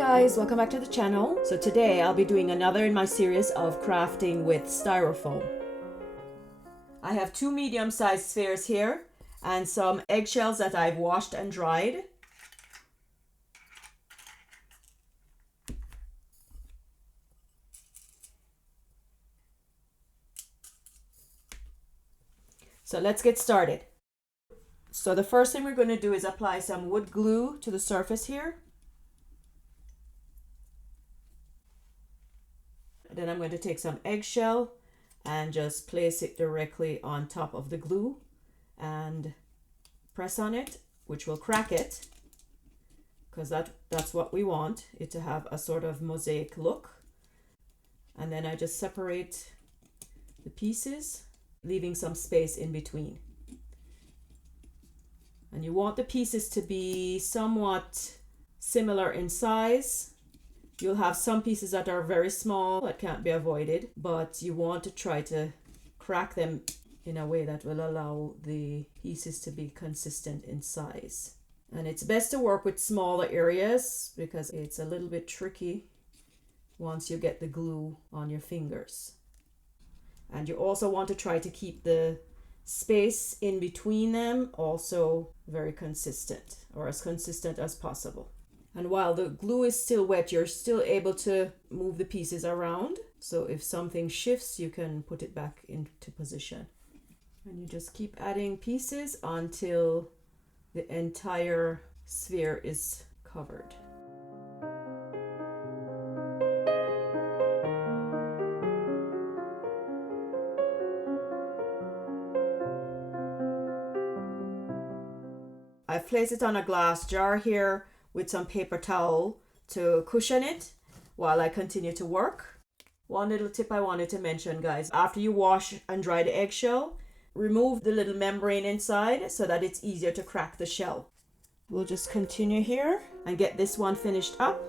guys, welcome back to the channel. So today I'll be doing another in my series of crafting with styrofoam. I have two medium-sized spheres here and some eggshells that I've washed and dried. So let's get started. So the first thing we're going to do is apply some wood glue to the surface here. Then I'm going to take some eggshell and just place it directly on top of the glue and press on it, which will crack it, because that's what we want, it to have a sort of mosaic look. And then I just separate the pieces, leaving some space in between. And you want the pieces to be somewhat similar in size. You'll have some pieces that are very small that can't be avoided, but you want to try to crack them in a way that will allow the pieces to be consistent in size. And it's best to work with smaller areas because it's a little bit tricky once you get the glue on your fingers. And you also want to try to keep the space in between them also very consistent, or as consistent as possible. And while the glue is still wet, you're still able to move the pieces around. So if something shifts, you can put it back into position. And you just keep adding pieces until the entire sphere is covered. I've placed it on a glass jar here with some paper towel to cushion it while I continue to work. One little tip I wanted to mention, guys, after you wash and dry the eggshell, remove the little membrane inside so that it's easier to crack the shell. We'll just continue here and get this one finished up.